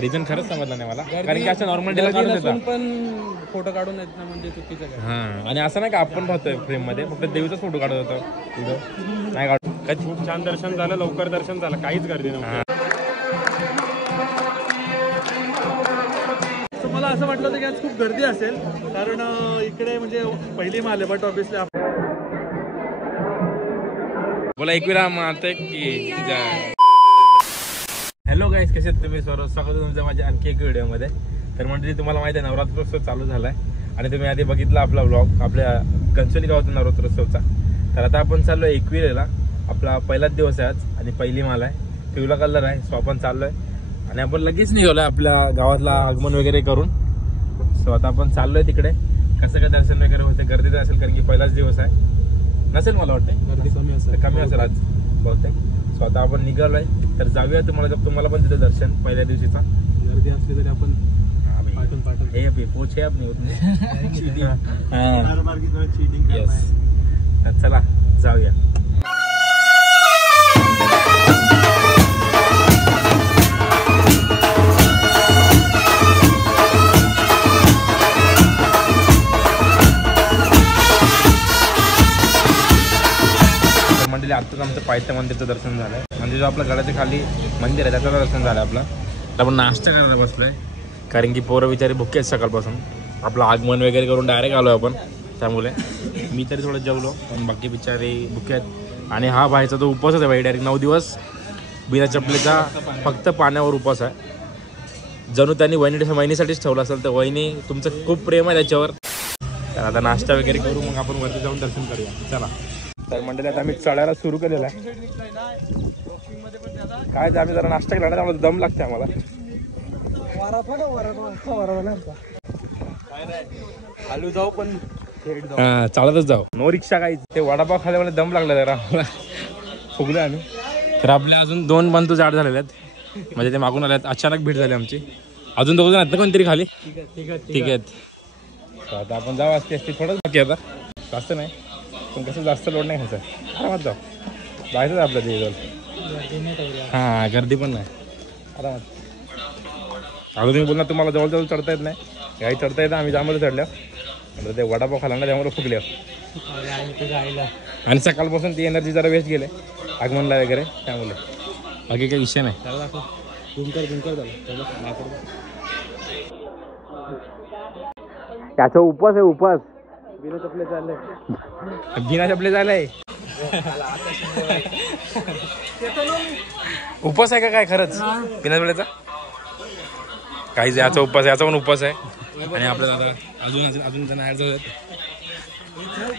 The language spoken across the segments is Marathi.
रिझन खरंच समजलं नाही मला, कारण की असं नॉर्मल डेला काढून देतात पण फोटो काढून येत ना म्हणजे चुकीचं काय. हां, आणि असं नाही का आपण राहतोय फ्रेम मध्ये, फक्त देवीचाच फोटो काढत होतो व्हिडिओ नाही काढ. खूप छान दर्शन झालं, लवकर दर्शन झालं, काहीच गर्दी नव्हती. मला असं वाटलं होतं की आज खूप गर्दी असेल, कारण इकडे म्हणजे पहिली माल आहे, बट ऑब्विसली बोला एकविरा माते की जय. हॅलो गाईस, कसे आहेत तुम्ही सर्व? स्वागत तुमचं माझ्या आणखी एक व्हिडिओमध्ये. तर म्हणजे तुम्हाला माहिती आहे नवरात्रोत्सव चालू झालाय आणि तुम्ही आधी बघितला आपला व्लॉग आपल्या कणसोली गावातून नवरात्रोत्सवचा. तर आता आपण चाललो आहे एकविरेला. आपला पहिलाच दिवस आहे आज आणि पहिली माल आहे, पिवळा कलर आहे. सो आपण चाललोय आणि आपण लगेच निघालोय आपल्या गावातला आगमन वगैरे करून. सो आता आपण चाललोय तिकडे. कसं काय दर्शन वगैरे होते, गर्दी तर असेल कारण की पहिलाच दिवस आहे. नसेल मला वाटतं गर्दी कमी असेल आज बहुतेक. सो आता आपण निघालोय, तर जाऊया. तुम्हाला पण तिथं दर्शन पहिल्या दिवशीचा. गर्दी असली तरी आपण हे पोच है अपनी उतनी. यस, चला जाऊया. मंदिर आताच आमचं पायथ्या मंदिरचं दर्शन झालंय. म्हणजे जो आपल्या गडाच्या खाली मंदिर आहे त्याचं दर्शन झालं आपलं. तर आपण नाश्ता करायला बसलोय कारण की पोरं विचारी भुके आहेत सकाळपासून. आपलं आगमन वगैरे करून डायरेक्ट आलो आपण, त्यामुळे मी तरी थोडं जेवलो, पण बाकी बिचारी भुके आहेत. आणि हा भाईचा तो उपवासच आहे भाई, डायरेक्ट 9 दिवस बिना चपलेचा फक्त पाण्यावर उपवास आहे. जणू त्यांनी वहिनीसाठीच ठेवला असेल. तर वहिनी तुमचं खूप प्रेम आहे त्याच्यावर. तर आता नाश्ता वगैरे करू, मग आपण वरती जाऊन दर्शन करूया. चला. तर मंडळी आता आम्ही चढायला सुरू केलेला आहे. काय ते आम्ही जरा नाश्ता केला ना, त्यामुळे दम लागते आम्हाला. चालू जाऊ पण चालतच जाऊ, नो रिक्षा काहीच. ते वडापाव खाल्ल्यामुळे दम लागला जरा आम्हाला, फुगलो आम्ही. तर आपले अजून 2 बंधू जाड झालेले आहेत, म्हणजे ते मागून आले आहेत. अचानक भेट झाली आमची. अजून 2 जण आहेत ना कोणतरी खाली. ठीक आहेत. आता आपण जाऊ. असते थोडंच बाकी आता, जास्त नाही. पण कसं जास्त लोड नाही घ्यायचं, आरामात जाऊ. जायचंच आपलं ते. हां, गर्दी पण नाही, आरामात. अगं तुम्ही बोलणार तुम्हाला जवळ चढता येत नाही, काही चढता येतं. आम्ही जांभळं चढल्या, म्हणजे ते वडापाव खाला ना त्यामुळे फुगल्या. आणि सकाळपासून ती एनर्जी जरा वेस्ट गेले आगमनला वगैरे, त्यामुळे बाकी काही विषय नाही. त्याचा उपवास आहे, उपवास. बिना चपले चाललंय, बिना चपले झालंय. उपवास आहे का काय खरंच बिना चपलेचा? काहीच याचा उपवास, याचा पण उपवास आहे. आणि आपल्या दादा अजून त्यांना ऍड झालं.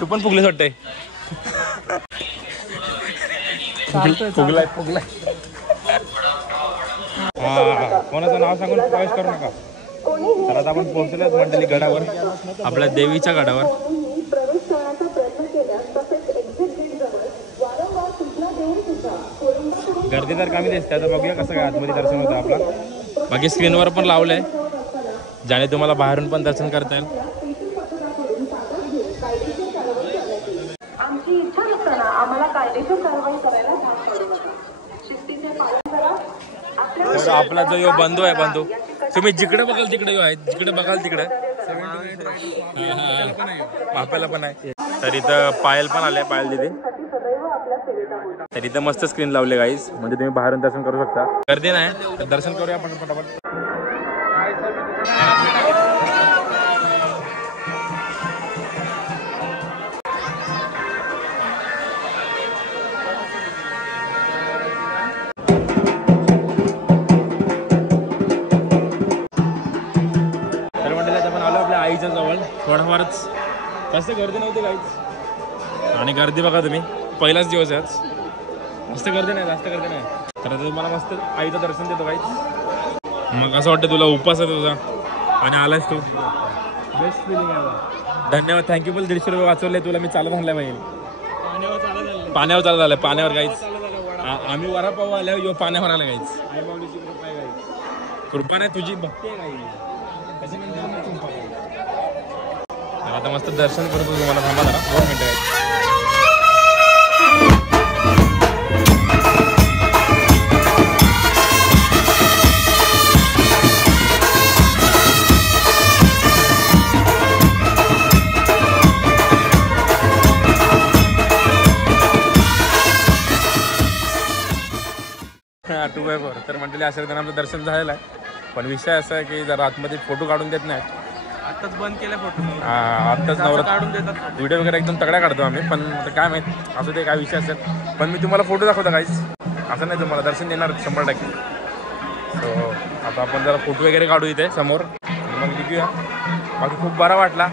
तू पण फुगलेच वाटतंय. फुगलाय. हा, कोणाचं नाव सांगून प्रवेश करू नका. तर आता आपण पोहोचलोय मंडळी गडावर, आपल्या देवीच्या गडावर. गर्दी तर कमी दिसते. आता बघूया कसं काय आतमध्ये दर्शन होतं आपला. बाकी स्क्रीनवर पण लावलंय, ज्याने तुम्हाला बाहेरून पण दर्शन करता येईल. तर आपला जो यो बंधू आहे, बंधू तुम्ही जिकडे बघाल तिकडे यो आहे, जिकडे बघाल तिकडे आपल्याला पण आहे. तर इथं पायल पण आले, पायल दिदी. तर इथं मस्त स्क्रीन लावले गाईज, म्हणजे तुम्ही बाहेरून दर्शन करू शकता. गर्दी नाही, तर दर्शन करूया आपण पटापट. तर म्हटलं आपण आलो आपल्या आईच्या जवळ. थोडाफारच जास्त गर्दी नव्हती गाईज. आणि गर्दी बघा तुम्ही, पहिलाच दिवस आहे आज. जास्त गर्दी नाही. तर तुम्हाला मस्त आईचं दर्शन देतो काहीच. मग असं वाटतं तुला उपवास आहे तुझा आणि आलास तू. बेस्ट फिलिंग आहे. धन्यवाद. थँक्यू. पण 150 रुपये वाचवले तुला. मी चालत आणलाय पाहिजे. पाण्यावर चालत आलं, पाण्यावर काहीच. आम्ही वडापाव आल्यावर यो पाण्यावर आला काहीच. आई माऊलीची कृपा आहे काही. कृपा नाही, तुझी भक्ती आहे काही. आता मस्त दर्शन करतो तुम्हाला. थांबा जरा 2 मिनिटं आहेत. 2x4. तर मंडळी अशा रीतीने आमचं दर्शन झालेलं आहे. पण विषय असा आहे की जरा आतमध्ये फोटो काढून देत नाहीत. आताच बंद केलं फोटो. आत्ताच नवरात्र काढून देतात. व्हिडिओ वगैरे एकदम तगड्या काढतो आम्ही. पण आता काय माहीत असं ते काय विषय असेल. पण मी तुम्हाला फोटो दाखवतो काहीच असं नाही, तुम्हाला दर्शन देणार 100%. सो आता आपण जरा फोटो वगैरे काढू इथे समोर मग निघूया. बाकी खूप बरा वाटला.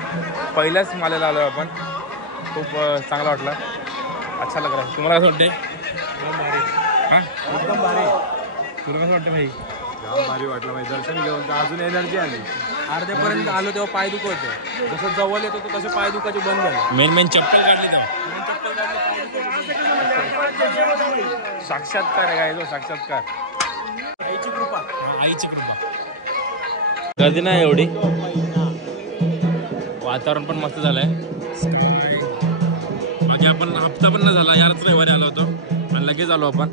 पहिल्याच मालेला आलो आपण. खूप चांगला वाटला. अच्छा लग रहा है. तुम्हाला कसं वाटते? हां एकदम भारी. तुला कसं वाटतं भाई? जाम भारी वाटलं भाई. दर्शन घेऊन तर अजून एनर्जी आली. अर्ध्यापर्यंत आलो तेव्हा पाय दुखत होते. जसं जवळ येतो तो तसे पाय दुखाचे बंद झाले. मेन चप्पल काढली तेव्हा. साक्षात्कार आहे काय तो साक्षात्कार. आईची कृपा. आईची कृपा. गर्दी नाही एवढी. वातावरण पण मस्त झालंय. बाकी आपण हप्ता पण न झाला यारच रविवारी आलो होतो आणि लगेच आलो आपण.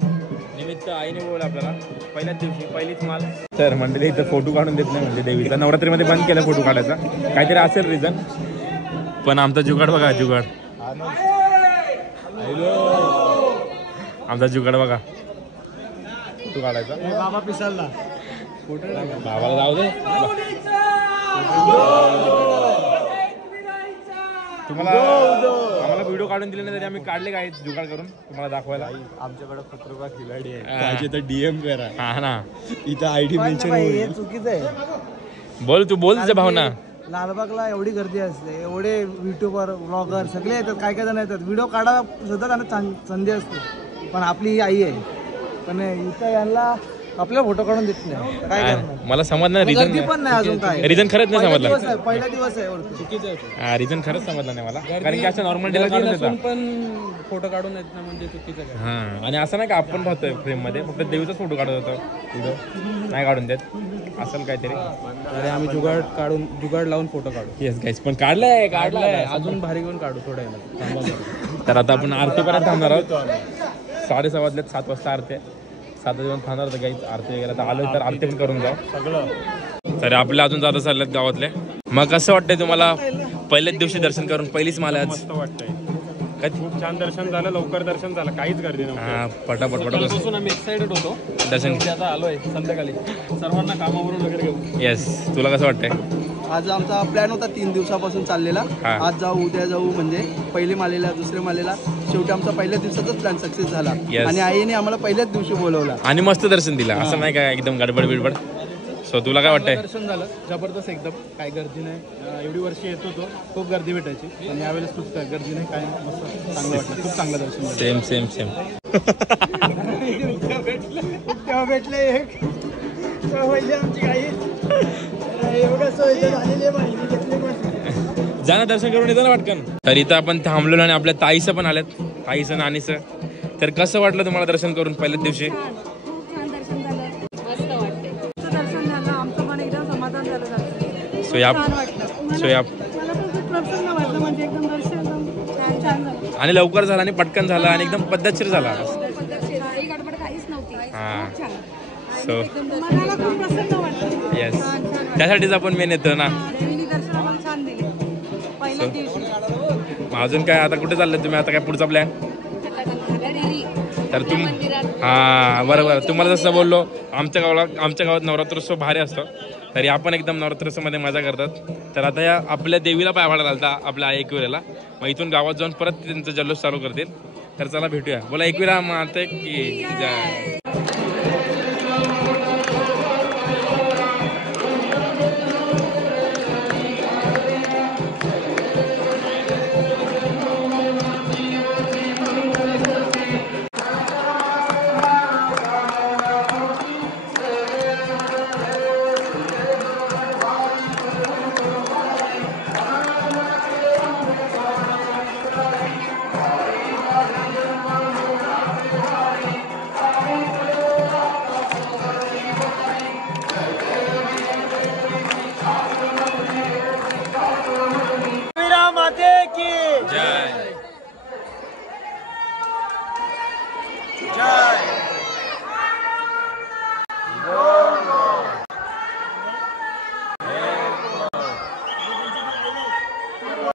निमित्त आईने बोलवलं आपल्याला पहिल्याच दिवशी पहिलीच माल. तर मंडळी इथं फोटो काढून देत नाही म्हणजे देवीचा. नवरात्रीमध्ये बंद केला फोटो काढायचा. काहीतरी असेल रिझन. पण आमचा जुगाड बघा जुगाड. आमचा जुगाड बघा फोटो काढायचा. बाबा पिसालला बाबाला जाऊ दे. तुम्हाला आम्हाला व्हिडिओ काढून दिले नाही तरी आम्ही काढले काय जुगाड करून तुम्हाला दाखवायला. आमच्याकडे खतरनाक खिलाडी आहे. पाहिजे तर डीएम करा. हा ना इथं आयडी मेन्शन हे चुकीचं आहे. बोल तू बोल तुझ्या भावना. लालबागला एवढी गर्दी असते, एवढे युट्यूबर ब्लॉगर सगळे येतात, काय काय जण येतात, व्हिडिओ काढायला सुद्धा त्यांना संधी असते. पण आपली ही आई आहे, पण इथं यांना आपल्याला फोटो काढून देत नाही. काय करणार? मला समजलं गर्दी रिझन. पण नाही अजून. काय रिझन खरंच नाही समजलं. पहिला दिवस आहे वरती. चुकीचं आहे. हा रिझन खरंच समजलं नाही मला. कारण की असं नॉर्मल डेला काढून देतात. पण फोटो काढून येत नाही म्हणजे चुकीचं आहे. हा आणि असं नाही का आपण राहतोय फ्रेम मध्ये फक्त देवीचाच फोटो काढत होतो. व्हिडिओ नाही काढून देत असेल काहीतरी. अरे आम्ही जुगाड लावून फोटो काढू. येस गाईस पण काढलंय अजून भारी घेऊन काढू थोड्या वेळात. तर आता आपण आरतीपर्यंत थांबणार आहोत. 6:15 वाजलेत. 7 वाजता आरती आहे. 7 वाजून थांबणार होतं गाईच आरती वगैरे. आता आलो तर आरती पण करून जाऊ सगळं. तर आपल्या अजून जाता चालल्यात गावातले. मग कसं वाटतंय तुम्हाला पहिल्याच दिवशी दर्शन करून? पहिलीच माल आज मस्त वाटतंय. खूप छान दर्शन झालं. लवकर दर्शन झालं. काहीच गर्दी नव्हती. हा पटापट पासून आम्ही एक्साइटेड होतो. दर्शन. आता आलोय संध्याकाळी सर्वांना कामावरून वगैरे घेऊ. येस तुला कसं वाटतंय? आज आमचा प्लॅन होता 3 दिवसापासून चाललेला. हा. आज जाऊ उद्या जाऊ म्हणजे पहिली मालेला दुसऱ्या मालेला. शेवटी आमचा पहिल्या दिवसातच प्लॅन सक्सेस झाला. Yes. आणि आईने आम्हाला पहिल्याच दिवशी बोलवला. आणि मस्त दर्शन दिलं असं नाही का एकदम गडबड बिडबड. सो तुला काय वाटतंय? दर्शन झालं जबरदस्त एकदम. काय गर्दी नाही. एवढी वर्षी येतो तो खूप गर्दी भेटायची पण यावेळेस खूप गर्दी नाही. काय मस्त चांगलं वाटलं. खूप चांगलं दर्शन झालं. Same same same. तेव्हा भेटले एक आमची गाई एवढं सोय झालेली आहे. जाणं दर्शन करून येतं ना वाटकन. तर इथं आपण थांबलो आणि आपल्या ताईचं पण आल्यात. ताईचं नानीचं. तर कसं वाटलं तुम्हाला दर्शन करून पहिल्याच दिवशी? खूप छान दर्शन झालं. मस्त वाटते. दर्शन झालं आमचं पण एकदम समाधान झालं. सो या छान वाटलं. सो या मला पण खूप प्रसन्न वाटलं. म्हणजे एकदम दर्शन छान झालं. आणि लवकर झाला आणि पटकन झाला आणि एकदम पद्धतशीर झाला. काही गडबड काहीच नव्हती. हा. खूप छान. सो मनाला खूप प्रसन्न वाटलं. येस त्यासाठीच आपण मेन येतो ना. देवीने दर्शन आम्हाला छान दिले पहिल्याच दिवशी. मग अजून काय आता कुठे चाललंय तुम्ही? आता काय पुढचा प्लॅन? तर हां बरोबर. तुम्हाला जसं बोललो आमच्या गावात नवरात्रोत्सव भारी असतो. तरी आपण एकदम नवरात्रोत्सवामध्ये मजा करतात. तर आता या आपल्या देवीला पाय पाडायला आलता आपल्या आई एकविराला. मग इथून गावात जाऊन परत त्यांचं जल्लोष चालू करतील. तर चला भेटूया. बोला एकविरा माते की जय.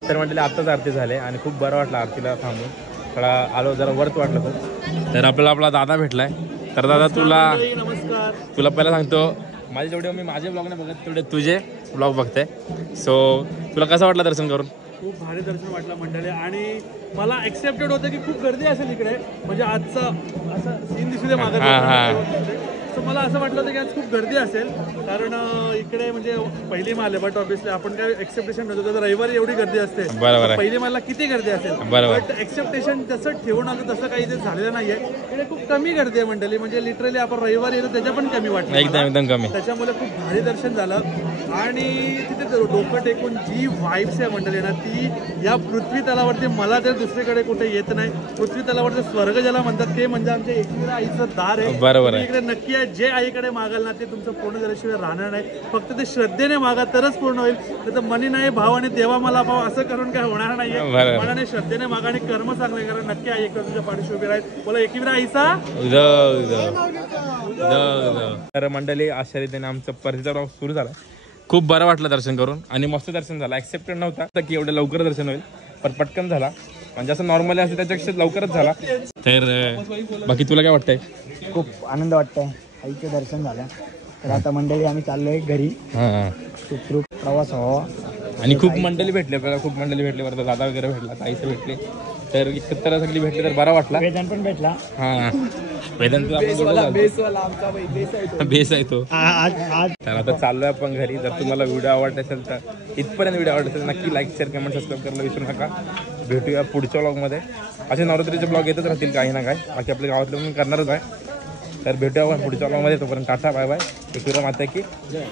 तर म्हटलं आत्ताच आरती झाले आणि खूप बरं वाटलं आरतीला थांबून. थोडा आलो जरा वर्थ वाटलं खूप. तर आपला दादा भेटलाय. तर दादा नमस्कार. तुला पहिला सांगतो, माझे जेवढे मी माझे ब्लॉग नाही बघत तेवढे तुझे ब्लॉग बघते. सो तुला कसं वाटलं दर्शन करून? खूप भारी दर्शन वाटलं मंडळी. आणि मला एक्सेप्टेड होतं की खूप गर्दी असेल इकडे, म्हणजे आजचा असा सीन दिसू दे मागं. तर मला असं वाटलं होतं की आज खूप गर्दी असेल, कारण इकडे म्हणजे पहिली माल आहे. बट ऑब्विसली आपण काय एक्सेप्टेशन नव्हतं, तर रविवारी एवढी गर्दी असते. बरोबर आहे. पहिली मालला किती गर्दी असेल, बरोबर. बट एक्सेप्टेशन जसं ठेवून आलं तसं काही ते झालेलं नाहीये. इकडे खूप कमी गर्दी आहे मंडळी, म्हणजे लिटरली आपण रविवारी येतो त्याच्या पण कमी वाटतं. एकदम कमी. त्याच्यामुळे खूप भारी दर्शन झालं. आणि तिथे डोकं टेकून जी वाईब्स आहे मंडळी ना, ती या पृथ्वी तलावरती मला तर दुसरीकडे कुठे येत नाही. पृथ्वी तलावरचं स्वर्ग ज्याला म्हणतात ते म्हणजे आमच्या एकविरा आईचं दार आहे. बरोबर आहे. इकडे नक्की आहे. जे आईकडे मागाल ना ते तुमचं पूर्ण झाल्याशिवाय राहणार नाही. फक्त ते श्रद्धेने मागा तरच पूर्ण होईल. तर मनी नाही भाव आणि देवा मला भाव असं करून काय होणार नाहीये. मनाने श्रद्धेने मागा आणि कर्म चांगले करा. नक्की आई एकदा तुमच्या पाठीशी उभी राहील. बोला एकविरा आईचा. तर मंडळी अशा रीतीने आमचं परतीचा प्रवास सुरू झाला. खूप बरं वाटलं दर्शन करून आणि मस्त दर्शन झालं. ऍक्सेप्टेड नव्हता की एवढं लवकर दर्शन होईल, पण पटकन झाला. म्हणजे असं नॉर्मली असं त्याच्यापेक्षा लवकरच झाला. तर बाकी तुला काय वाटतंय? खूप आनंद वाटतंय, आईचं दर्शन झालं. तर आता मंडळी आम्ही चाललोय घरी. सुखरूप प्रवास व्हावा. आणि खूप मंडळी भेटले आपल्याला, खूप मंडळी भेटले. बरं दादा वगैरे भेटला, ताईचं भेटले, तर एकत्र सगळी भेटली तर बरा वाटला. वेदांत पण भेटला. हा वेदांत बेस आहे तो. तर आता चाललोय आपण घरी. जर तुम्हाला व्हिडिओ आवडत असेल तर इथपर्यंत व्हिडिओ आवडत असेल नक्की लाईक शेअर कमेंट सबस्क्राईब करायला विसरू नका. भेटूया पुढच्या ब्लॉगमध्ये. असे नवरात्रीचे ब्लॉग येतच राहतील काही ना काही. बाकी आपल्या गावातले पण करणारच आहे. तर भेटूया आपण पुढच्या ब्लॉगमध्ये. तोपर्यंत टाटा बाय बाय. एकविरा माता की जय.